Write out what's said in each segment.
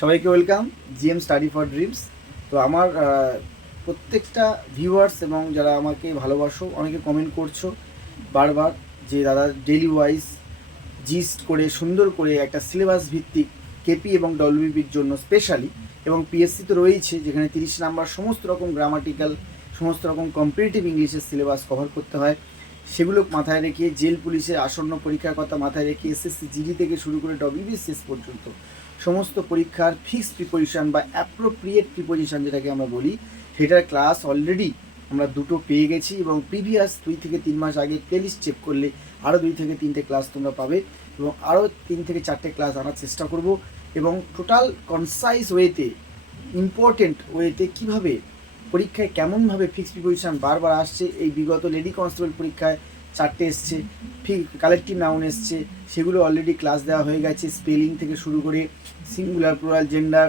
সবাইকে welcome, GM study for dreams. তো আমার প্রত্যেকটা ভিউয়ার্স এবং যারা আমাকে ভালোবাসো, অনেকে কমেন্ট করছ, বারবার যে দাদা ডেলি ওয়াইজ জিস্ট করে, সুন্দর করে একটা সিলেবাস ভিত্তিক কেপি এবং ডব্লিউবির জন্য স্পেশালি এবং পিএসসি তো রয়েছে যেখানে তিরিশ নাম্বার সমস্ত রকম গ্রামাটিক্যাল সমস্ত রকম কম্পিটিটিভ ইংলিশের সিলেবাস কভার করতে হয়। সেগুলো মাথায় রেখে জেল পুলিশের আসন্ন পরীক্ষার কথা মাথায় রেখে এসএসসি জিডি থেকে শুরু করে ডব্লিউবিসিএস পর্যন্ত সমস্ত পরীক্ষার ফিক্সড প্রিপোজিশন বা অ্যাপ্রোপ্রিয়েট প্রিপোজিশন যেটাকে আমরা বলি, সেটার ক্লাস অলরেডি আমরা দুটো পেয়ে গেছি এবং প্রিভিয়াস দুই থেকে তিন মাস আগে প্লেলিস্ট চেক করলে আরও দুই থেকে তিনটে ক্লাস তোমরা পাবে এবং আরও তিন থেকে চারটে ক্লাস আনার চেষ্টা করব এবং টোটাল কনসাইজ ওয়েতে ইম্পর্টেন্ট ওয়েতে কীভাবে পরীক্ষায় কেমনভাবে ফিক্সড প্রিপোজিশন বারবার আসছে, এই বিগত লেডি কনস্টেবল পরীক্ষায় চারটে এসছে ফি কালেক্টিভ নাউন এসছে, সেগুলো অলরেডি ক্লাস দেওয়া হয়ে গেছে স্পেলিং থেকে শুরু করে singular plural gender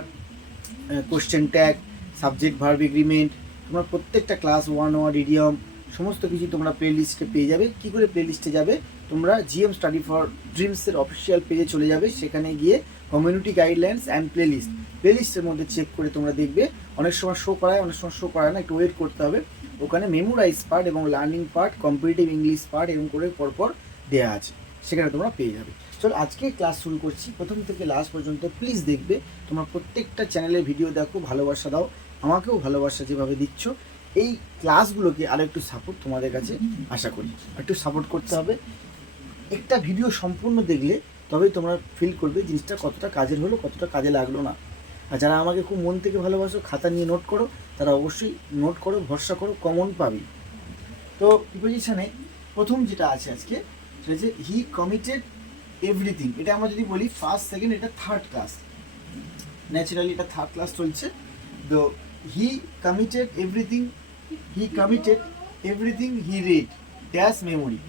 question tag subject verb agreement তোমরা প্রত্যেকটা ক্লাস ওয়ান ওয়ান ইডিয়ম সমস্ত কিছু তোমরা প্লে লিস্টে পেয়ে যাবে। কী করে প্লে লিস্টে যাবে? তোমরা জিএম স্টাডি ফর ড্রিমসের অফিসিয়াল পেজে চলে যাবে। সেখানে গিয়ে community guidelines and playlist প্লে লিস্টের মধ্যে চেক করে তোমরা দেখবে। অনেক সময় শো করায়, অনেক সময় শো করায় না, একটু ওয়েট করতে হবে। ওখানে মেমোরাইজ পার্ট এবং learning part competitive English part এরকম করে পরপর দেওয়া আছে। সেখানে তোমরা পেয়ে যাবে। চলো আজকে ক্লাস শুরু করছি। প্রথম থেকে লাস্ট পর্যন্ত প্লিজ দেখবে, তোমরা প্রত্যেকটা চ্যানেলের ভিডিও দেখো, ভালোবাসা দাও, আমাকেও ভালোবাসা যেভাবে দিচ্ছ, এই ক্লাসগুলোকে আরও একটু সাপোর্ট তোমাদের কাছে আশা করি। একটু সাপোর্ট করতে হবে। একটা ভিডিও সম্পূর্ণ দেখলে তবেই তোমরা ফিল করবে জিনিসটা কতটা কাজের হলো, কতটা কাজে লাগল না। আর যারা আমাকে খুব মন থেকে ভালোবাসো, খাতা নিয়ে নোট করো, তারা অবশ্যই নোট করো, ভরসা করো কমন পাবে। তো প্রিপোজিশনে প্রথম যেটা আছে আজকে, সেটা হচ্ছে হি কমিটেড এভরিথিং এটা আমরা যদি বলি ফার্স্ট সেকেন্ড এটা থার্ড ক্লাস ন্যাচারালি এটা থার্ড ক্লাস চলছে। তো he committed everything he committed everything he read dash memory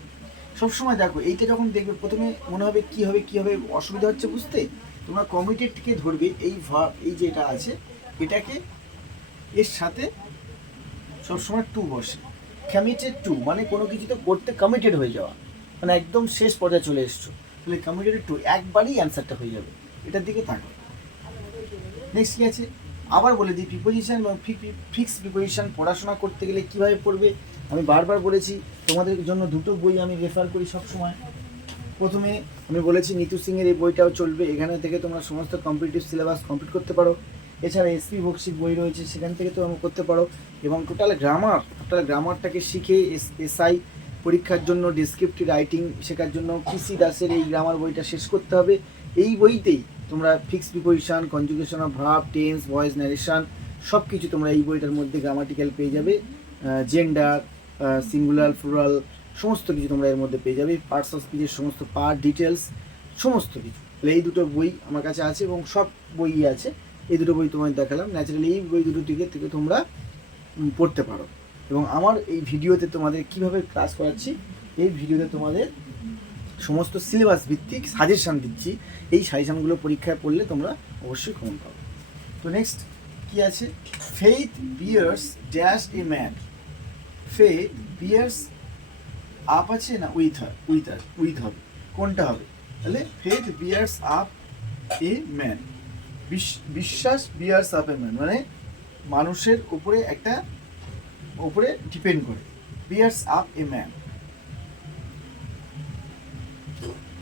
সবসময় দেখো, এইটা যখন দেখবে, প্রথমে মনে হবে কী হবে, কি হবে, অসুবিধা হচ্ছে বুঝতে? তোমরা কমিটেডকে ধরবে, এই ভাব এই যে এটা আছে, এটাকে এর সাথে সবসময় টু বসে। কমিটেড টু মানে কোনো কিছু তো করতে কমিটেড হয়ে যাওয়া। মানে একদম শেষ পর্যায়ে চলে এসছো। তাহলে কমিটেড টু একবারই অ্যান্সারটা হয়ে যাবে। এটার দিকে থাকো নেক্সট কি আছে? আবার বলে দিই প্রিপোজিশন এবং ফিক্স প্রিপোজিশন পড়াশোনা করতে গেলে কীভাবে পড়বে? আমি বারবার বলেছি, তোমাদের জন্য দুটো বই আমি রেফার করি সব সময় প্রথমে আমি বলেছি, নিতু সিংয়ের এই বইটাও চলবে। এখানে থেকে তোমরা সমস্ত কম্পিটিটিভ সিলেবাস কমপ্লিট করতে পারো। এছাড়া এসপি বক্সির বই রয়েছে, সেখান থেকে তোমরা করতে পারো। এবং টোটাল গ্রামার টোটাল গ্রামারটাকে শিখে এস এসআই পরীক্ষার জন্য ডিসক্রিপটিভ রাইটিং শেখার জন্য পিসি দাসের এই গ্রামার বইটা শেষ করতে হবে। এই বইতেই তোমরা fix preposition conjugation of verb tense voice narration সব কিছু তোমরা এই বইটার মধ্যে গ্রামাটিক্যাল পেয়ে যাবে। জেন্ডার সিঙ্গুলার ফ্লোরাল সমস্ত কিছু তোমরা এর মধ্যে পেয়ে যাবে। পার্টস অফ স্পিচের সমস্ত পার্ট ডিটেলস সমস্ত কিছু। তাহলে এই দুটো বই আমার কাছে আছে এবং সব বইই আছে। এই দুটো বই তোমায় দেখালাম। ন্যাচারালি এই বই দুটো থেকে তোমরা পড়তে পারো। এবং আমার এই ভিডিওতে তোমাদের কীভাবে ক্লাস করাচ্ছি, এই ভিডিওতে তোমাদের সমস্ত সিলেবাস ভিত্তিক সাজেশান দিচ্ছি। এই সাজেশানগুলো পরীক্ষায় পড়লে তোমরা অবশ্যই কমন পাবে। তো নেক্সট কি আছে? Faith bears dash a man faith bears up আছে না উইথ উইথ উইথ হবে। কোনটা হবে? তাহলে faith bears up a man বিশ্বাস বিয়ার্স আপ এ ম্যান মানে মানুষের উপরে একটা উপরে ডিপেন্ড করে। বিয়ার্স আপ এ ম্যান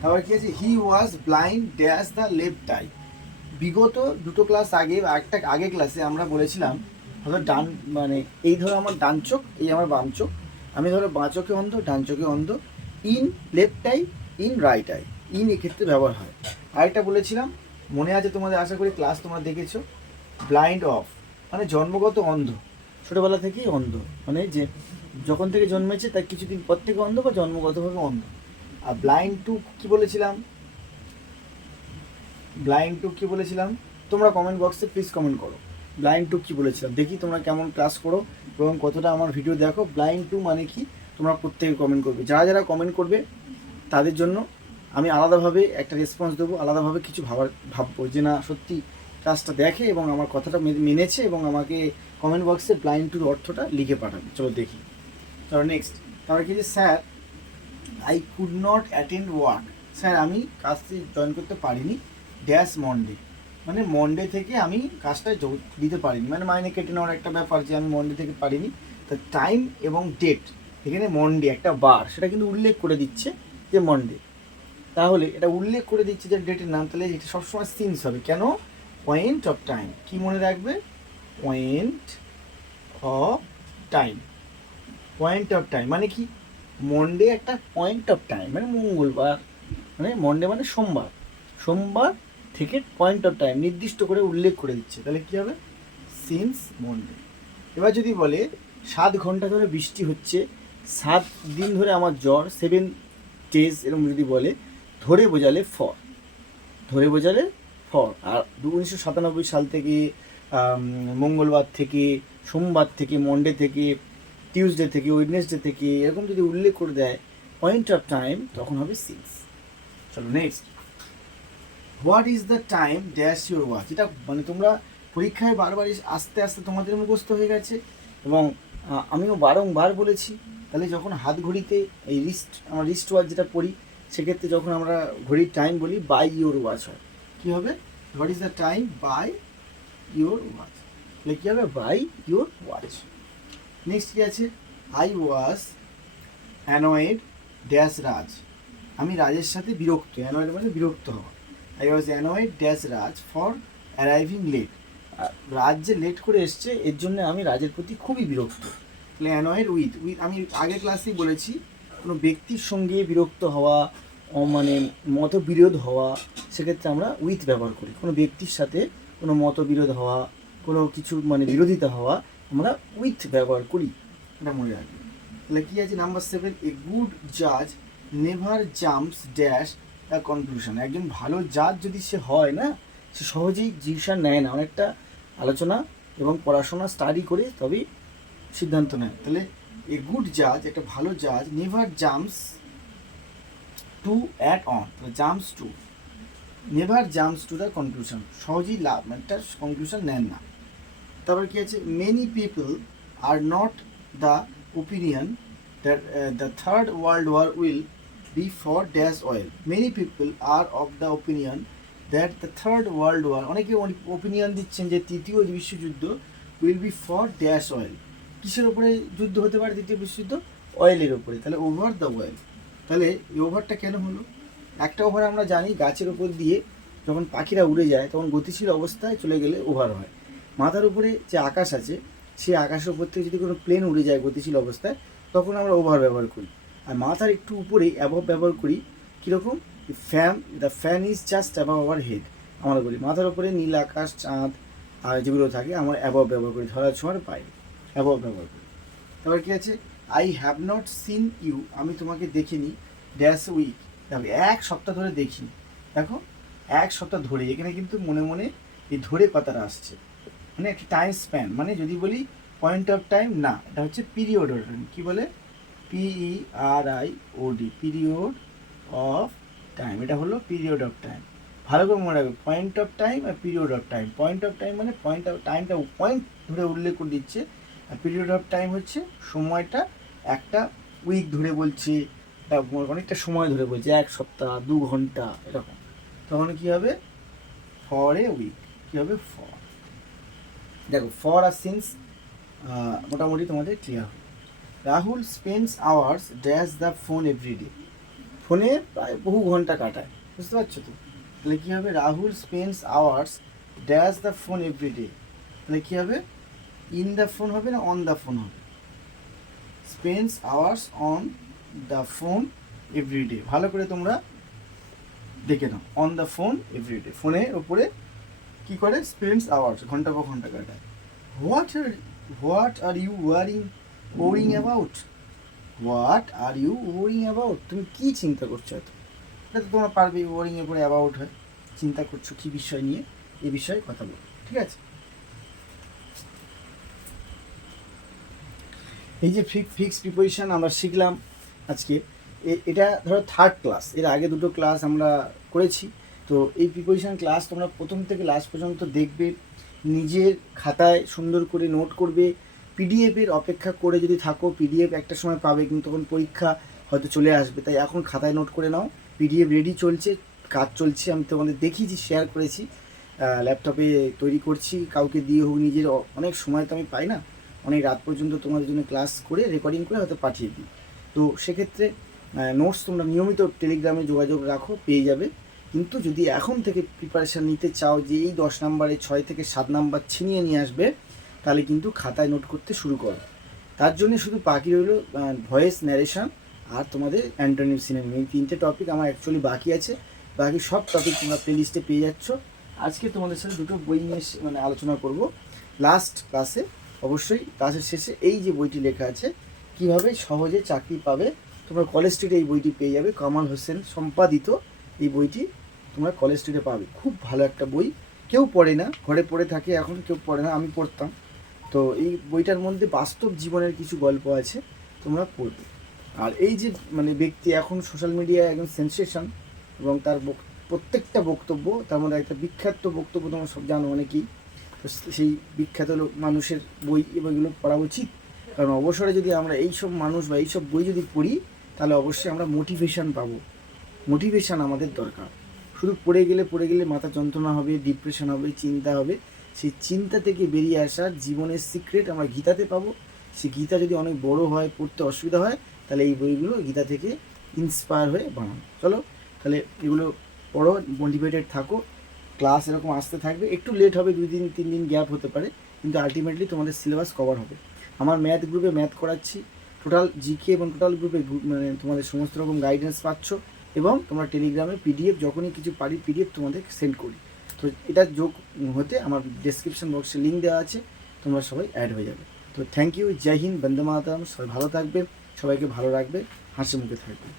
আবার কি আছে? He was blind dash the left eye বিগত দুটো ক্লাস আগে বা একটা আগে ক্লাসে আমরা বলেছিলাম, ধরো ডান মানে এই ধরো আমার ডান চোখ, এই আমার বাম চোখ। আমি ধরো বাঁ চোখে অন্ধ, ডান চোখে অন্ধ। In left eye in right eye in এক্ষেত্রে ব্যবহার হয়। আরেকটা বলেছিলাম, মনে আছে তোমাদের? আশা করি ক্লাস তোমরা দেখেছ। ব্লাইন্ড অফ মানে জন্মগত অন্ধ। ছোটোবেলা থেকেই অন্ধ। মানে যে যখন থেকে জন্মেছে, তার কিছুদিন পর থেকে অন্ধ বা জন্মগতভাবে অন্ধ। আর ব্লাইন্ড টু কি বলেছিলাম? ব্লাইন্ড টু কি বলেছিলাম? তোমরা কমেন্ট বক্সে প্লিজ কমেন্ট করো। ব্লাইন্ড টু কি বলেছিলাম? দেখি তোমরা কেমন ক্লাস করো এবং কতটা আমার ভিডিও দেখো। ব্লাইন্ড টু মানে কি? তোমরা প্রত্যেকে কমেন্ট করবে। যারা যারা কমেন্ট করবে, তাদের জন্য আমি আলাদাভাবে একটা রেসপন্স দেবো, আলাদাভাবে কিছু ভাবার, ভাববো যে না, সত্যি ক্লাসটা দেখে এবং আমার কথাটা মেনেছে এবং আমাকে কমেন্ট বক্সে ব্লাইন্ড টুর অর্থটা লিখে পাঠাবে। চলো দেখি। চলো নেক্সট তারপরে কি যে, sir I could not attend work sir, আমি কাজটি জয়েন করতে পারিনি। ড্যাশ মন্ডে মানে মন্ডে থেকে আমি কাজটা দিতে পারিনি। মানে মাইনে কেটে নেওয়ার একটা ব্যাপার যে, আমি মন্ডে থেকে পারিনি। তো টাইম এবং ডেট এখানে মন্ডে একটা বার। সেটা কিন্তু উল্লেখ করে দিচ্ছে যে মন্ডে তাহলে এটা উল্লেখ করে দিচ্ছে যে ডেটের নাম, তাহলে এটা সবসময় সিন্স হবে। কেন? পয়েন্ট অফ টাইম কি মনে রাখবে? Point of time. Point of time মানে কি? মন্ডে একটা পয়েন্ট অফ টাইম মানে মঙ্গলবার। মানে মন্ডে মানে সোমবার। সোমবার থেকে পয়েন্ট অফ টাইম নির্দিষ্ট করে উল্লেখ করে দিচ্ছে। তাহলে কী হবে? সিন্স মন্ডে এবার যদি বলে, সাত ঘণ্টা ধরে বৃষ্টি হচ্ছে, সাত দিন ধরে আমার জ্বর সেভেন ডেজ এরকম যদি বলে, ধরে বোঝালে ফর ধরে বোঝালে ফর আর উনিশশো সাতানব্বই সাল থেকে মঙ্গলবার থেকে, সোমবার থেকে মন্ডে থেকে টিউসডে থেকে ওয়েডনেসডে থেকে, এরকম যদি উল্লেখ করে দেয় পয়েন্ট অফ টাইম তখন হবে সিক্স চলো next what is the time dash your watch এটা মানে তোমরা পরীক্ষায় বারবার আস্তে আস্তে তোমাদের মুখস্থ হয়ে গেছে এবং আমিও বারংবার বলেছি, তাহলে যখন হাত ঘড়িতে এই রিস্ট আমার রিস্ট ওয়াচ যেটা পড়ি, সেক্ষেত্রে যখন আমরা ঘড়ির টাইম বলি বাই ইউর ওয়াচ হয়। কী হবে? What is the time by your watch তাহলে কী হবে বাই ইউর ওয়াচ নেক্সট কী আছে? I was annoyed dash Raj আমি রাজের সাথে বিরক্ত অ্যানয়েড মানে বিরক্ত হওয়া। I was annoyed dash Raj for arriving late Raj যে লেট করে এসছে, এর জন্য আমি রাজের প্রতি খুবই বিরক্ত। তাহলে অ্যানয়েড উইথ উইথ আমি আগের ক্লাসেই বলেছি, কোনো ব্যক্তির সঙ্গে বিরক্ত হওয়া মানে মতবিরোধ হওয়া, সেক্ষেত্রে আমরা উইথ ব্যবহার করি। কোনো ব্যক্তির সাথে কোনো মতবিরোধ হওয়া, কোনো কিছু মানে বিরোধিতা হওয়া আমরা উইথ ব্যবহার করি। এটা মনে রাখবে। তাহলে কি আছে? নাম্বার সেভেন এ গুড জাজ never jumps dash the conclusion একজন ভালো জাজ যদি সে হয় না, সে সহজেই ডিসিশন নেয় না। অনেকটা আলোচনা এবং পড়াশোনা স্টাডি করে তবেই সিদ্ধান্ত নেয়। তাহলে এ গুড জাজ একটা ভালো জাজ never jumps to add on jumps to never jumps to the conclusion. সহজেই লাভ মানে একটা কনক্লুশন নেন না। তারপর কী আছে? Many people are not the opinion that the third world war will be for dash oil many people are of the opinion that the third world war অনেকে ওপিনিয়ন দিচ্ছেন যে তৃতীয় বিশ্বযুদ্ধ will be for dash oil কিসের ওপরে যুদ্ধ হতে পারে তৃতীয় বিশ্বযুদ্ধ? অয়েলের ওপরে তাহলে ওভার দ্য অয়েল তাহলে এই ওভারটা কেন হলো? একটা ওভার আমরা জানি গাছের ওপর দিয়ে যখন পাখিরা উড়ে যায়, তখন গতিশীল অবস্থায় চলে গেলে ওভার হয়। মাথার উপরে যে আকাশ আছে, সেই আকাশের উপর থেকে যদি কোনো প্লেন উড়ে যায় গতিশীল অবস্থায়, তখন আমরা ওভার ব্যবহার করি। আর মাথার একটু উপরে অ্যাবভ ব্যবহার করি, কীরকম? Fan the fan is just above our head আমরা বলি। মাথার উপরে নীল আকাশ, চাঁদ, আর যেগুলো থাকে, আমরা অ্যাবভ ব্যবহার করি, ধরা ছোঁয়ার বাইরে অ্যাবভ ব্যবহার করি। তারপর কী আছে? I have not seen you আমি তোমাকে দেখিনি ড্যাশ উইক দেখো এক সপ্তাহ ধরে দেখিনি। দেখো, এক সপ্তাহ ধরে, এখানে কিন্তু মনে মনে এই ধরে কথাটা আসছে। মানে একটা টাইম স্প্যান মানে যদি বলি পয়েন্ট অফ টাইম না, এটা হচ্ছে পিরিয়ড অফ টাইম কী বলে? P E R I O D period of time এটা হলো পিরিয়ড অফ টাইম ভালো করে মনে রাখবে point of time R period of time point of time মানে পয়েন্ট অফ টাইমটা পয়েন্ট ধরে উল্লেখ করে দিচ্ছে। আর পিরিয়ড অফ টাইম হচ্ছে সময়টা একটা উইক ধরে বলছে। অনেকটা সময় ধরে বলছে, এক সপ্তাহ, দু ঘণ্টা, এরকম। তখন কী হবে? ফর এ উইক কী হবে? ফর দেখো ফর আর সিন্স মোটামুটি তোমাদের ক্লিয়ার হবে। Rahul spends hours dash the phone everyday ফোনে প্রায় বহু ঘণ্টা কাটায়, বুঝতে পারছ তো? তাহলে কী হবে? Rahul spends hours dash the phone everyday তাহলে কী হবে? ইন দ্য ফোন হবে না অন দ্য ফোন হবে? Spends hours on the phone everyday ভালো করে তোমরা দেখে নাও। অন দ্য ফোন এভরিডে ফোনের ওপরে কি করে? স্পেন্ডস আওয়ার্স ঘণ্টা পর ঘণ্টা কাটায়। What are what are you worrying worrying about what are you worrying about তুমি কি চিন্তা করছ এত? এটা তো তোমরা পারবে ওরিং এর পরে অ্যাবাউট হয়। চিন্তা করছ কি বিষয় নিয়ে? এ বিষয়ে কথা বলো। ঠিক আছে? এই যে ফিক ফিক্স প্রিপোজিশন আমরা শিখলাম। আজকে। এটা ধরো থার্ড ক্লাস এর আগে দুটো ক্লাস আমরা করেছি। তো এই প্রিপোজিশন ক্লাস তোমরা প্রথম থেকে লাস্ট পর্যন্ত দেখবে, নিজের খাতায় সুন্দর করে নোট করবে পিডিএফের অপেক্ষা করে যদি থাকো পিডিএফ একটা সময় পাবে, কিন্তু তখন পরীক্ষা হয়তো চলে আসবে। তাই এখন খাতায় নোট করে নাও পিডিএফ রেডি চলছে, কাজ চলছে, আমি তোমাদের দেখিয়েছি শেয়ার করেছি ল্যাপটপে তৈরি করছি, কাউকে দিয়ে হোক, নিজের অনেক সময় তো আমি পাই না। অনেক রাত পর্যন্ত তোমাদের জন্য ক্লাস করে রেকর্ডিং করে হয়তো পাঠিয়ে দিই। তো সেক্ষেত্রে নোটস তোমরা নিয়মিত টেলিগ্রামে যোগাযোগ রাখো, পেয়ে যাবে। কিন্তু যদি এখন থেকে প্রিপারেশান নিতে চাও যে এই দশ নাম্বারে ছয় থেকে সাত নাম্বার ছিনিয়ে নিয়ে আসবে, তাহলে কিন্তু খাতায় নোট করতে শুরু করো। তার জন্য শুধু বাকি রইল ভয়েস ন্যারেশন আর তোমাদের অ্যান্টনিম সিনেমা। এই তিনটে টপিক আমার অ্যাকচুয়ালি বাকি আছে। বাকি সব টপিক তোমরা প্লেলিস্টে পেয়ে যাচ্ছ। আজকে তোমাদের সাথে দুটো বই নিয়ে মানে আলোচনা করব। লাস্ট ক্লাসে অবশ্যই ক্লাসের শেষে এই যে বইটি লেখা আছে কীভাবে সহজে চাকরি পাবে? তোমরা কলেজ স্ট্রিটে এই বইটি পেয়ে যাবে। কামাল হোসেন সম্পাদিত এই বইটি তোমরা কলেজ স্ট্রিটে পাবে। খুব ভালো একটা বই। কেউ পড়ে না, ঘরে পড়ে থাকে, এখন কেউ পড়ে না, আমি পড়তাম। তো এই বইটার মধ্যে বাস্তব জীবনের কিছু গল্প আছে, তোমরা পড়বে। আর এই যে মানে ব্যক্তি এখন সোশ্যাল মিডিয়ায় একজন সেন্সেশন এবং তার প্রত্যেকটা বক্তব্য, তার মধ্যে একটা বিখ্যাত বক্তব্য তোমরা সব জানো অনেকেই। তো সেই বিখ্যাত লোক মানুষের বই এই বইগুলো পড়া উচিত। কারণ অবসরে যদি আমরা এই সব মানুষ বা এইসব বই যদি পড়ি, তাহলে অবশ্যই আমরা মোটিভেশন পাবো। মোটিভেশন আমাদের দরকার। শুধু পড়ে গেলে পড়ে গেলে মাথা যন্ত্রণা হবে ডিপ্রেশন হবে, চিন্তা হবে। সেই চিন্তা থেকে বেরিয়ে আসার জীবনের সিক্রেট আমরা গীতাতে পাবো। সেই গীতা যদি অনেক বড় হয়, পড়তে অসুবিধা হয়, তাহলে এই বইগুলো গীতা থেকে ইন্সপায়ার হয়ে বানানো। চলো, তাহলে এগুলো পড়ো মোটিভেটেড থাকো। ক্লাস এরকম আসতে থাকবে। একটু লেট হবে, দুই দিন, তিন দিন গ্যাপ হতে পারে। কিন্তু আলটিমেটলি তোমাদের সিলেবাস কভার হবে। আমার ম্যাথ গ্রুপে ম্যাথ করাচ্ছি। টোটাল জিকে এবং টোটাল গ্রুপে মানে তোমাদের সমস্ত রকম গাইডেন্স পাচ্ছ এবং তোমরা টেলিগ্রামে পিডিএফ যখনই কিছু পারি পিডিএফ তোমাদের সেন্ড করি। তো এটা যোগ হতে আমার ডেসক্রিপশন বক্সে লিঙ্ক দেওয়া আছে, তোমরা সবাই অ্যাড হয়ে যাবে। তো থ্যাংক ইউ জয় হিন্দ বন্দে মাতারাম সবাই ভালো থাকবে সবাইকে ভালো রাখবে হাসি মুখে থাকবে